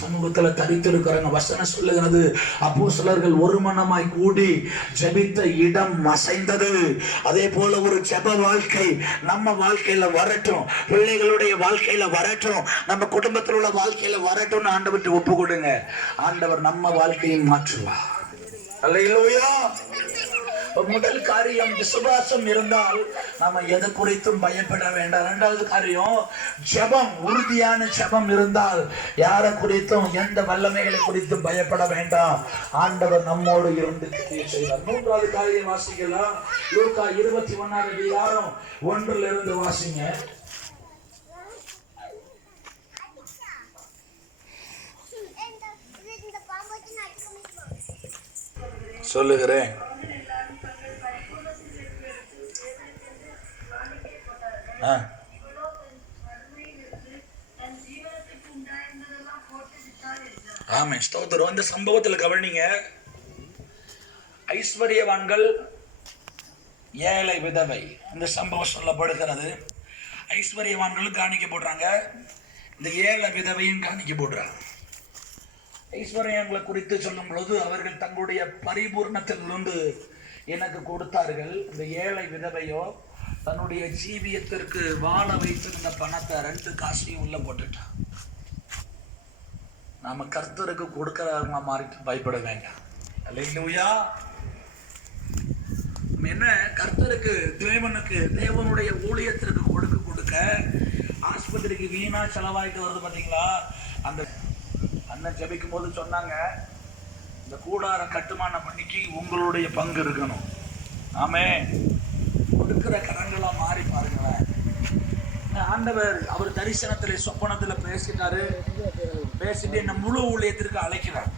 சமூகத்துல தரித்திருக்கிறாங்க. வசனம் சொல்லுகிறது, அப்போஸ்தலர்கள் ஒரு மனமாய் கூடி ஜெபித்த இடம் அசைந்தது. அதே போல ஒரு ஜெப வாழ்க்கை நம்ம வாழ்க்கையில வரட்டும், பிள்ளைகளுடைய வாழ்க்கையில வரட்டும், நம்ம குடும்பத்தில் உள்ள வாழ்க்கையில வரட்டும். ஆண்டவர்கிட்ட ஒப்பு கொடுங்க. ஆண்டவர் நம்ம வாழ்க்கையை மாற்றுவார். அல்லேலூயா. முதல் காரியம் விசுவாசம் இருந்தால் நாம எது குறித்தும் பயப்பட வேண்டாம். இரண்டாவது காரியம் ஜெபம், உறுதியான ஜெபம் இருந்தால் யாரை குறித்தும் எந்த வல்லமைகளை குறித்தும் பயப்பட வேண்டாம். ஆண்டவர் நம்மோடு இருந்து செய்வார். மூன்றாவது காரியம் வாசிக்கலாம். லூக்கா 21ஆம் அதிகாரம் 1 வாசிங்க. சொல்லுகிறேன். ஆமே, ஸ்தோத்திரம். இந்த சம்பவத்துல கவனிங்க. ஐஸ்வர்யவான்கள், ஏழை விதவை, இந்த சம்பவம் சொல்லப்படுகிறது. ஐஸ்வர்யவான்களும் காணிக்க போடுறாங்க, இந்த ஏழை விதவையும் காணிக்க போடுறாங்க. ஐஸ்வர்யங்களை குறித்து சொல்லும் பொழுது அவர்கள் தங்களுடைய பரிபூர்ணத்திலிருந்து எனக்கு கொடுத்தார்கள். இந்த ஏழை விதவையோ தன்னுடைய ஜீவியத்திற்கு வாழ வைத்திருந்த பணத்தை 2 காசையும் உள்ள போட்டுட்டான். நாம கர்த்தருக்கு கொடுக்கிறவங்க மாறிட்டு பயப்பட வேண்டாம். அல்லேலூயா. என்ன, கர்த்தருக்கு, தேவனுக்கு, தேவனுடைய ஊழியத்திற்கு கொடுக்க ஆஸ்பத்திரிக்கு வீணா செலவாயிட்டு வருது பாத்தீங்களா? அந்த அண்ணன் ஜெபிக்கும் போது சொன்னாங்க, இந்த கூடார கட்டுமான பணிக்கு உங்களுடைய பங்கு இருக்கணும். ஆமே, கொடுக்கிற கரங்களா மாறி பாருங்களேன். ஆண்டவர் அவர் தரிசனத்துல சொப்பனத்துல பேசிட்டாரு. பேசிட்டு என்ன முழு ஊழியத்திற்கு அழைக்கிறார்.